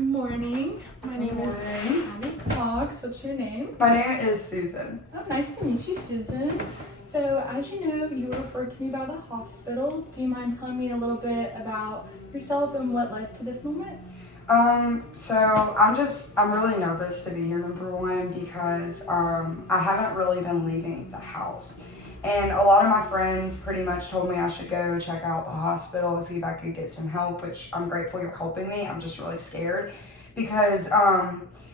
morning. My name is Abby Cox. What's your name? My name is Susan. Oh, nice to meet you, Susan. So, as you know, you were referred to me by the hospital. Do you mind telling me a little bit about yourself and what led to this moment? So I'm really nervous to be here, number one, because I haven't really been leaving the house. And a lot of my friends pretty much told me I should go check out the hospital, see if I could get some help, which I'm grateful you're helping me. I'm just really scared because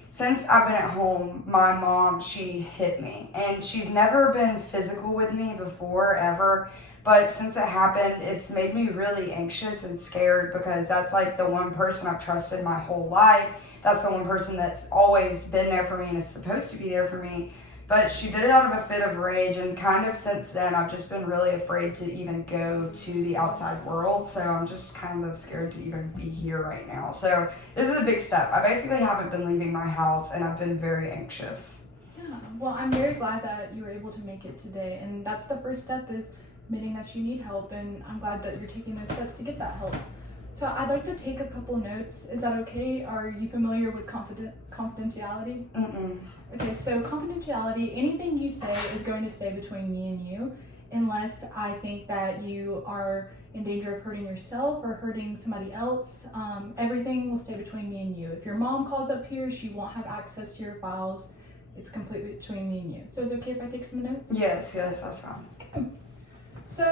since I've been at home, my mom, she hit me. And she's never been physical with me before, ever. But since it happened, it's made me really anxious and scared because that's like the one person I've trusted my whole life. That's the one person that's always been there for me and is supposed to be there for me. But she did it out of a fit of rage, and kind of since then, I've just been really afraid to even go to the outside world. So I'm just kind of scared to even be here right now. So this is a big step. I basically haven't been leaving my house, and I've been very anxious. Yeah, well, I'm very glad that you were able to make it today. And that's the first step, is admitting that you need help. And I'm glad that you're taking those steps to get that help. So I'd like to take a couple notes. Is that okay? Are you familiar with confidentiality? Mm-mm. Okay, so confidentiality, anything you say is going to stay between me and you, unless I think that you are in danger of hurting yourself or hurting somebody else. Everything will stay between me and you. If your mom calls up here, she won't have access to your files. It's completely between me and you. So is it okay if I take some notes? Yes, that's fine. Okay. So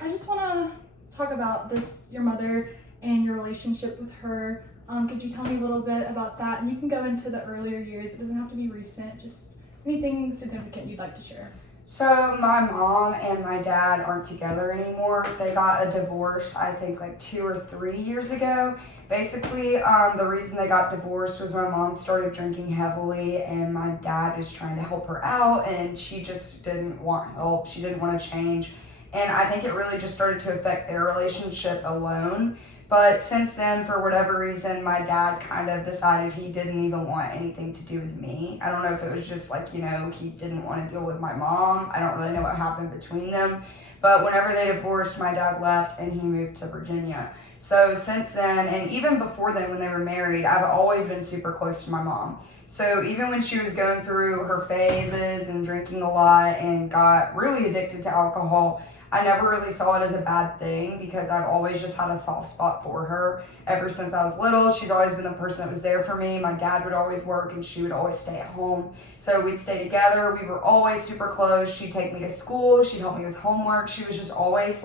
I just want to talk about your mother and your relationship with her. Could you tell me a little bit about that? And you can go into the earlier years. It doesn't have to be recent, just anything significant you'd like to share. So my mom and my dad aren't together anymore. They got a divorce, I think like 2 or 3 years ago. Basically, the reason they got divorced was my mom started drinking heavily and my dad was trying to help her out, and she just didn't want help. She didn't want to change. And I think it really just started to affect their relationship alone. But since then, for whatever reason, my dad kind of decided he didn't even want anything to do with me. I don't know if it was just like, he didn't want to deal with my mom. I don't really know what happened between them. But whenever they divorced, my dad left and he moved to Virginia. So since then, and even before then when they were married, I've always been super close to my mom. So even when she was going through her phases and drinking a lot and got really addicted to alcohol, I never really saw it as a bad thing because I've always just had a soft spot for her. Ever since I was little, she's always been the person that was there for me. My dad would always work and she would always stay at home. So we'd stay together. We were always super close. She'd take me to school. She'd help me with homework. She was just always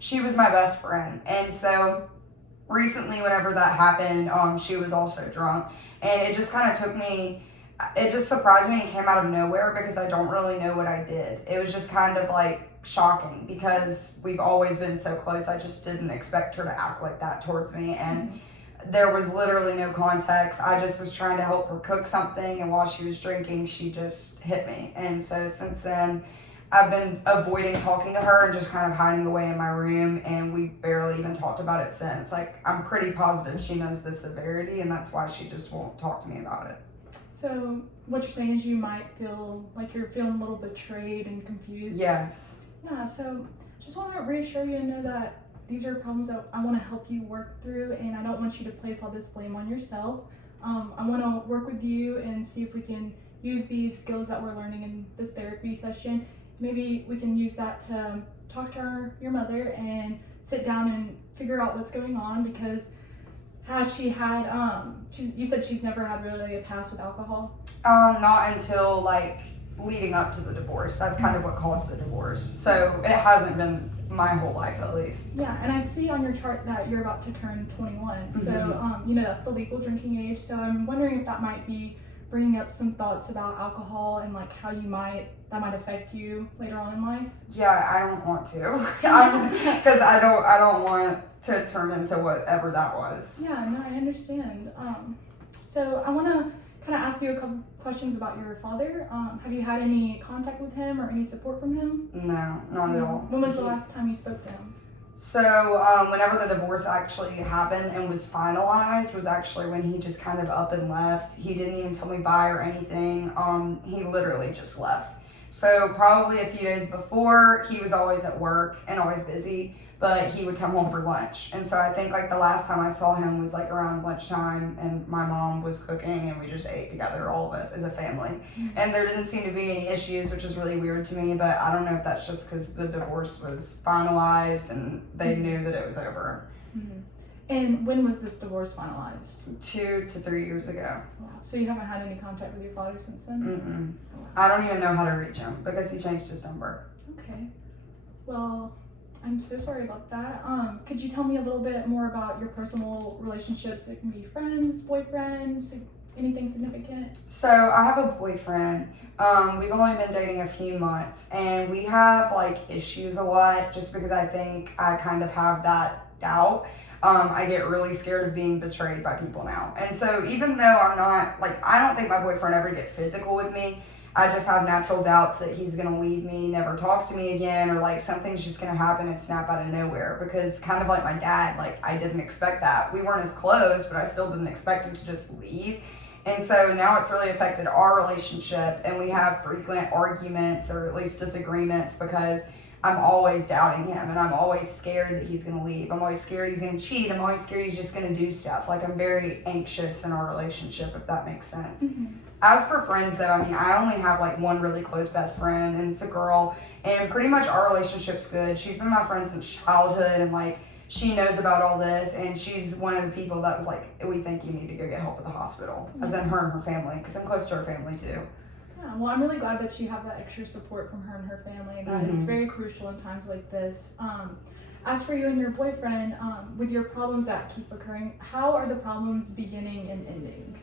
she was my best friend. And so recently, whenever that happened, she was also drunk. And it just kind of it just surprised me and came out of nowhere because I don't really know what I did. It was just kind of shocking because we've always been so close. I just didn't expect her to act like that towards me, and there was literally no context. I just was trying to help her cook something, and while she was drinking, she just hit me. And so since then, I've been avoiding talking to her and just kind of hiding away in my room, and we barely even talked about it since. I'm pretty positive she knows the severity, and that's why she just won't talk to me about it. So what you're saying is you might feel like you're feeling a little betrayed and confused? Yes. Yeah, so just want to reassure you and know that these are problems that I want to help you work through, and I don't want you to place all this blame on yourself. I want to work with you and see if we can use these skills that we're learning in this therapy session. Maybe we can use that to talk to your mother and sit down and figure out what's going on, because has she had, you said she's never had really a past with alcohol? Not until leading up to the divorce. That's kind of what caused the divorce. So it hasn't been my whole life, at least. Yeah, and I see on your chart that you're about to turn 21. Mm-hmm. So, that's the legal drinking age. So I'm wondering if that might be bringing up some thoughts about alcohol and how that might affect you later on in life. Yeah, I don't want to, because I don't want to turn into whatever that was. Yeah, no, I understand. So I want to kind of ask you a couple questions about your father. Have you had any contact with him or any support from him? No, not at all. When was the last time you spoke to him? So whenever the divorce actually happened and was finalized was actually when he just kind of up and left. He didn't even tell me bye or anything. He literally just left. So probably a few days before, he was always at work and always busy, but he would come home for lunch. And so I think like the last time I saw him was like around lunchtime, and my mom was cooking and we just ate together, all of us as a family. And there didn't seem to be any issues, which was really weird to me, but I don't know if that's just because the divorce was finalized and they knew that it was over. Mm-hmm. And when was this divorce finalized? 2 to 3 years ago. Wow. So you haven't had any contact with your father since then? Mm-mm. Oh, wow. I don't even know how to reach him because he changed his number. Okay. Well, I'm so sorry about that. Could you tell me a little bit more about your personal relationships? It can be friends, boyfriends, anything significant? So I have a boyfriend. We've only been dating a few months, and we have like issues a lot just because I think I kind of have that doubt. I get really scared of being betrayed by people now. And so even though I'm not, like, I don't think my boyfriend ever get physical with me, I just have natural doubts that he's going to leave me, never talk to me again, or like something's just going to happen and snap out of nowhere. Because kind of like my dad, like I didn't expect that. We weren't as close, but I still didn't expect him to just leave. And so now it's really affected our relationship, and we have frequent arguments or at least disagreements because I'm always doubting him, and I'm always scared that he's going to leave. I'm always scared he's going to cheat. I'm always scared he's just going to do stuff. Like, I'm very anxious in our relationship, if that makes sense. Mm-hmm. As for friends, though, I mean, I only have like one really close best friend, and it's a girl, and pretty much our relationship's good. She's been my friend since childhood, and like, she knows about all this, and she's one of the people that was like, we think you need to go get help at the hospital, as in her and her family, because I'm close to her family too. Yeah, well, I'm really glad that you have that extra support from her and her family. That is very crucial in times like this. As for you and your boyfriend, with your problems that keep occurring, how are the problems beginning and ending?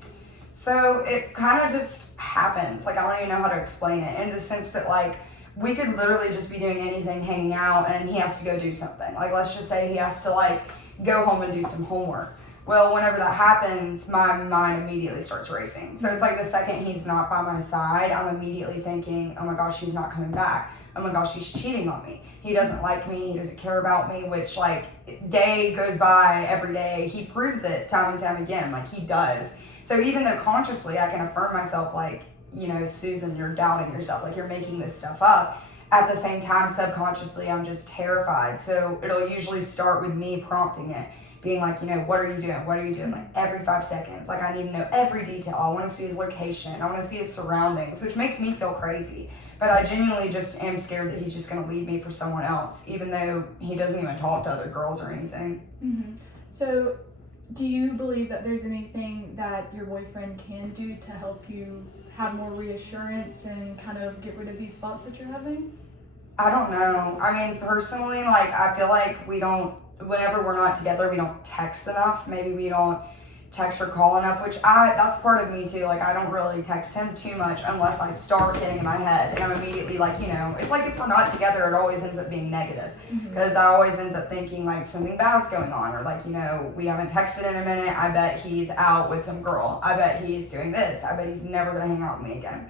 So it kind of just happens. Like, I don't even know how to explain it, in the sense that like we could literally just be doing anything, hanging out, and he has to go do something. Like, let's just say he has to like go home and do some homework. Well, whenever that happens, my mind immediately starts racing. So it's like the second he's not by my side, I'm immediately thinking, oh my gosh, he's not coming back. Oh my gosh, he's cheating on me. He doesn't like me. He doesn't care about me, which like day goes by every day. He proves it time and time again, like he does. So even though consciously I can affirm myself like, you know, Susan, you're doubting yourself, like you're making this stuff up. At the same time, subconsciously, I'm just terrified. So it'll usually start with me prompting it. Being like, you know, what are you doing? What are you doing? Like every 5 seconds. Like I need to know every detail. I want to see his location. I want to see his surroundings, which makes me feel crazy. But I genuinely just am scared that he's just going to leave me for someone else, even though he doesn't even talk to other girls or anything. Mm-hmm. So do you believe that there's anything that your boyfriend can do to help you have more reassurance and kind of get rid of these thoughts that you're having? I don't know. I mean, personally, like I feel like whenever we're not together, we don't text enough. Maybe we don't text or call enough, which that's part of me too. Like I don't really text him too much unless I start getting in my head, and I'm immediately like, you know, it's like if we're not together, it always ends up being negative because I always end up thinking like something bad's going on, or like, you know, we haven't texted in a minute. I bet he's out with some girl. I bet he's doing this. I bet he's never gonna hang out with me again.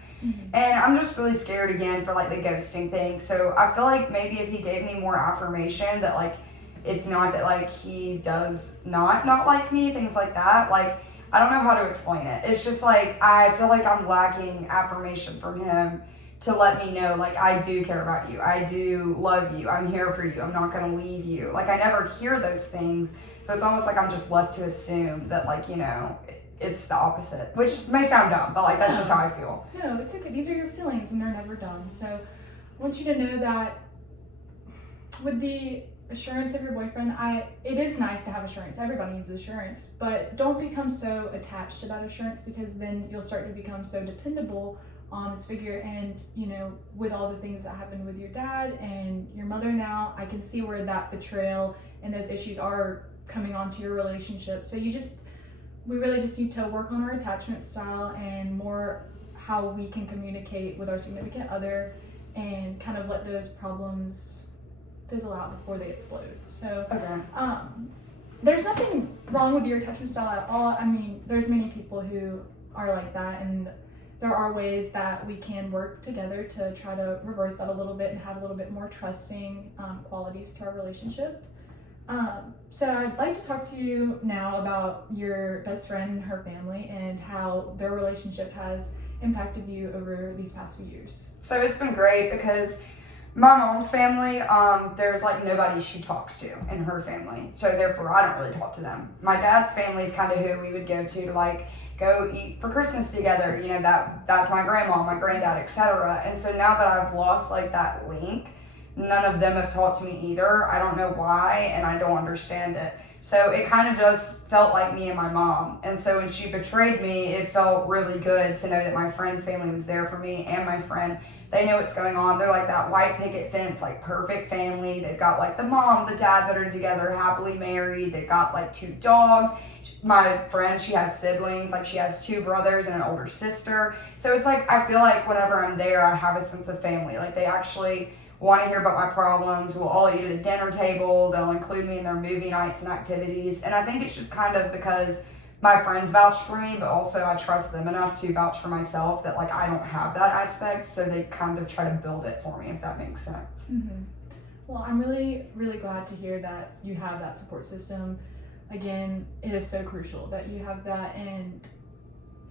And I'm just really scared again for like the ghosting thing. So I feel like maybe if he gave me more affirmation that like it's not that like he does not like me, things like that. Like I don't know how to explain it. It's just like I feel like I'm lacking affirmation from him to let me know like I do care about you. I do love you. I'm here for you. I'm not gonna leave you. Like I never hear those things. So it's almost like I'm just left to assume that like, you know, it's the opposite. Which may sound dumb, but like that's just how I feel. No, it's okay. These are your feelings and they're never dumb. So I want you to know that with the assurance of your boyfriend, it is nice to have assurance. Everybody needs assurance, but don't become so attached to that assurance, because then you'll start to become so dependable on this figure. And you know, with all the things that happened with your dad and your mother now, I can see where that betrayal and those issues are coming onto your relationship. So we really just need to work on our attachment style and more how we can communicate with our significant other and kind of let those problems fizzle out before they explode. So Okay. There's nothing wrong with your attachment style at all. I mean, there's many people who are like that, and there are ways that we can work together to try to reverse that a little bit and have a little bit more trusting qualities to our relationship. So I'd like to talk to you now about your best friend and her family and how their relationship has impacted you over these past few years? So it's been great because my mom's family, there's like nobody she talks to in her family. So therefore I don't really talk to them. My dad's family is kind of who we would go to like go eat for Christmas together. You know, that's my grandma, my granddad, etc. And so now that I've lost like that link, none of them have talked to me either. I don't know why, and I don't understand it. So it kind of just felt like me and my mom. And so when she betrayed me, it felt really good to know that my friend's family was there for me and my friend. They know what's going on. They're like that white picket fence, like perfect family. They've got like the mom, the dad that are together, happily married. They've got like 2 dogs. My friend, she has siblings, like she has 2 brothers and an older sister. So it's like, I feel like whenever I'm there, I have a sense of family. Like they actually want to hear about my problems. We'll all eat at a dinner table. They'll include me in their movie nights and activities. And I think it's just kind of because my friends vouch for me, but also I trust them enough to vouch for myself that like I don't have that aspect. So they kind of try to build it for me, if that makes sense. Mm-hmm. Well, I'm really, really glad to hear that you have that support system. Again, it is so crucial that you have that, and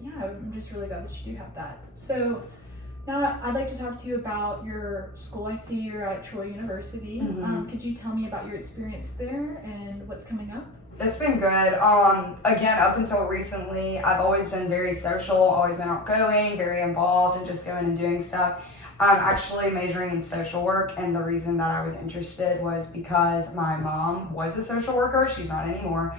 yeah, I'm just really glad that you do have that. So now I'd like to talk to you about your school. I see you're at Troy University. Mm-hmm. Could you tell me about your experience there and what's coming up? It's been good. Again, up until recently, I've always been very social, always been outgoing, very involved, and just going and doing stuff. I'm actually majoring in social work, and the reason that I was interested was because my mom was a social worker. She's not anymore.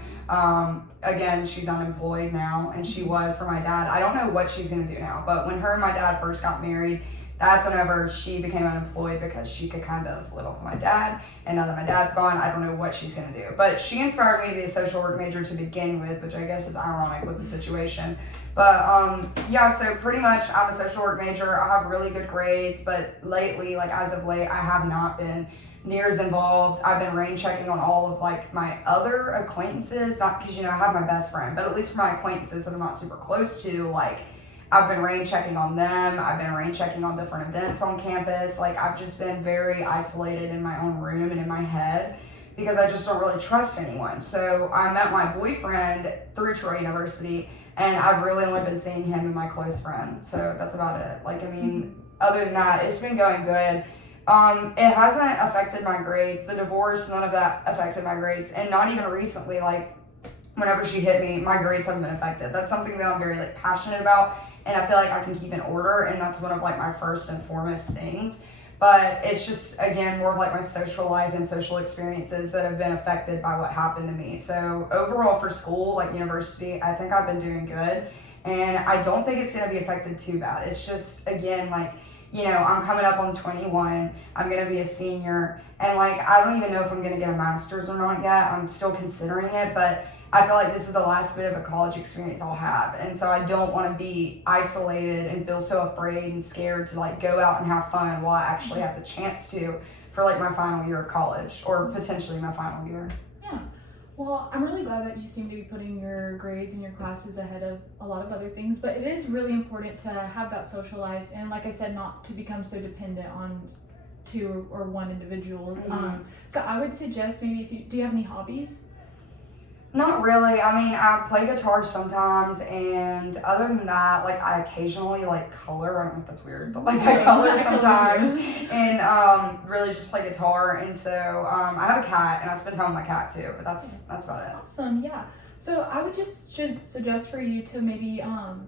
Again, she's unemployed now, and she was for my dad. I don't know what she's gonna do now, but when her and my dad first got married, that's whenever she became unemployed because she could kind of live off of my dad. And now that my dad's gone, I don't know what she's gonna do. But she inspired me to be a social work major to begin with, which I guess is ironic with the situation. But yeah, so pretty much I'm a social work major. I have really good grades, but lately, like as of late, I have not been near as involved. I've been rain checking on all of like my other acquaintances, not because, you know, I have my best friend, but at least for my acquaintances that I'm not super close to, like I've been rain checking on them. I've been rain checking on different events on campus. Like I've just been very isolated in my own room and in my head because I just don't really trust anyone. So I met my boyfriend through Troy University, and I've really only been seeing him and my close friend. So that's about it. Like, I mean, other than that, it's been going good. It hasn't affected my grades. The divorce, none of that affected my grades. And not even recently, like whenever she hit me, my grades haven't been affected. That's something that I'm very like passionate about, and I feel like I can keep in order, and that's one of like my first and foremost things. But it's just, again, more of like my social life and social experiences that have been affected by what happened to me. So overall for school, like university, I think I've been doing good, and I don't think it's going to be affected too bad. It's just, again, like, you know, I'm coming up on 21, I'm going to be a senior, and like, I don't even know if I'm going to get a master's or not yet. I'm still considering it, but I feel like this is the last bit of a college experience I'll have. And so I don't want to be isolated and feel so afraid and scared to like go out and have fun while I actually have the chance to for like my final year of college, or potentially my final year. Yeah. Well, I'm really glad that you seem to be putting your grades and your classes ahead of a lot of other things, but it is really important to have that social life, and like I said, not to become so dependent on 2 or 1 individuals. Mm-hmm. So I would suggest maybe do you have any hobbies? Not really. I mean, I play guitar sometimes, and other than that, like I occasionally like color. I don't know if that's weird, but like I color sometimes, and really just play guitar. And so I have a cat, and I spend time with my cat too. But that's about it. Awesome. Yeah. So I would should suggest for you to maybe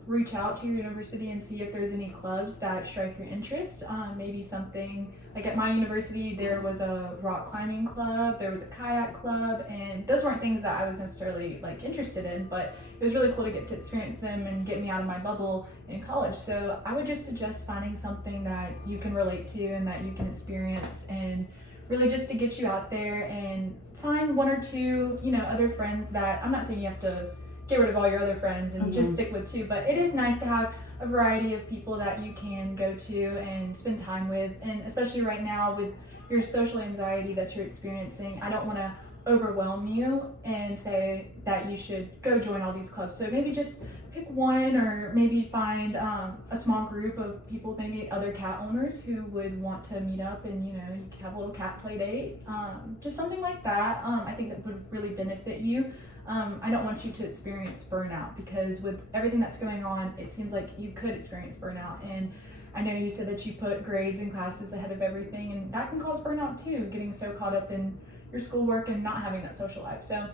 reach out to your university and see if there's any clubs that strike your interest. Maybe something like at my university, there was a rock climbing club, there was a kayak club, and those weren't things that I was necessarily like interested in, but it was really cool to get to experience them and get me out of my bubble in college. So I would just suggest finding something that you can relate to and that you can experience, and really just to get you out there and find 1 or 2, you know, other friends that, I'm not saying you have to get rid of all your other friends and just stick with 2, but it is nice to have a variety of people that you can go to and spend time with. And especially right now with your social anxiety that you're experiencing, I don't want to overwhelm you and say that you should go join all these clubs. So maybe just pick 1, or maybe find a small group of people, maybe other cat owners who would want to meet up, and you know, you could have a little cat play date, just something like that. I think that would really benefit you. I don't want you to experience burnout, because with everything that's going on, it seems like you could experience burnout. And I know you said that you put grades and classes ahead of everything, and that can cause burnout too, getting so caught up in your schoolwork and not having that social life. So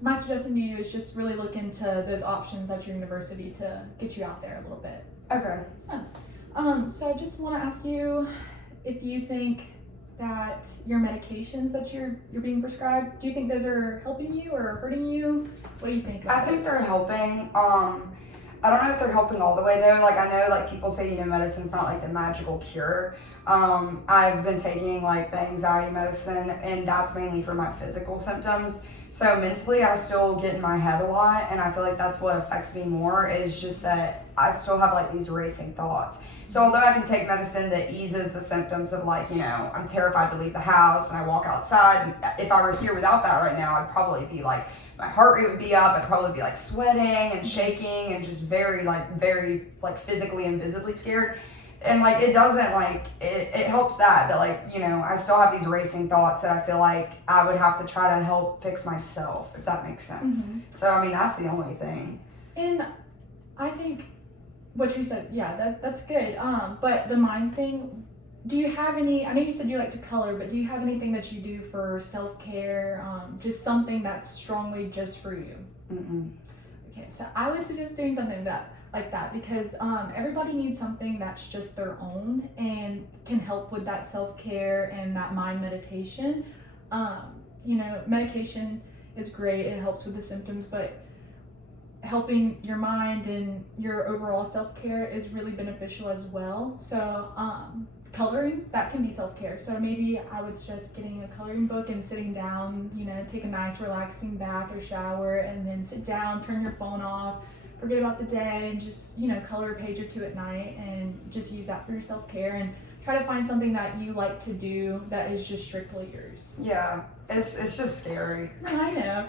my suggestion to you is just really look into those options at your university to get you out there a little bit. Okay. So I just want to ask you if you think that your medications that you're being prescribed, do you think those are helping you or hurting you? What do you think about I think those? they're helping. I don't know if they're helping all the way though. Like I know like people say, medicine's not like the magical cure. I've been taking like the anxiety medicine, and that's mainly for my physical symptoms. So mentally I still get in my head a lot, and I feel like that's what affects me more, is just that I still have like these racing thoughts. So although I can take medicine that eases the symptoms of like, I'm terrified to leave the house and I walk outside, and if I were here without that right now, I'd probably be like, my heart rate would be up, I'd probably be like sweating and shaking and just very physically and visibly scared. And like it doesn't like it helps that, but like I still have these racing thoughts that I feel like I would have to try to help fix myself, if that makes sense. So I mean, that's the only thing. And I think what you said, yeah, that's good. But the mind thing, do you have any, I know you said you like to color, but do you have anything that you do for self-care, just something that's strongly just for you? Okay, so I would suggest doing something like that, because everybody needs something that's just their own and can help with that self-care and that mind meditation. Medication is great, it helps with the symptoms, but helping your mind and your overall self-care is really beneficial as well. So coloring, that can be self-care. So maybe I would suggest getting a coloring book and sitting down, take a nice relaxing bath or shower, and then sit down, turn your phone off, forget about the day, and just color a page or two at night, and just use that for your self-care, and try to find something that you like to do that is just strictly yours. Yeah, it's just scary. I know.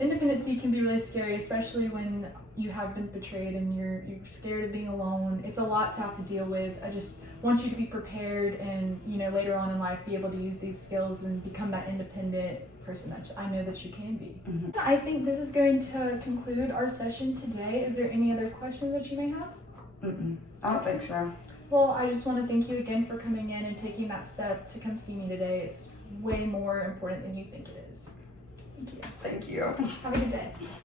Independency can be really scary, especially when you have been betrayed and you're scared of being alone. It's a lot to have to deal with. I just want you to be prepared and later on in life be able to use these skills and become that independent person that I know that you can be. I think this is going to conclude our session today. Is there any other questions that you may have? I don't think so. Well, I just want to thank you again for coming in and taking that step to come see me today. It's way more important than you think it is. Thank you. Thank you. Have a good day.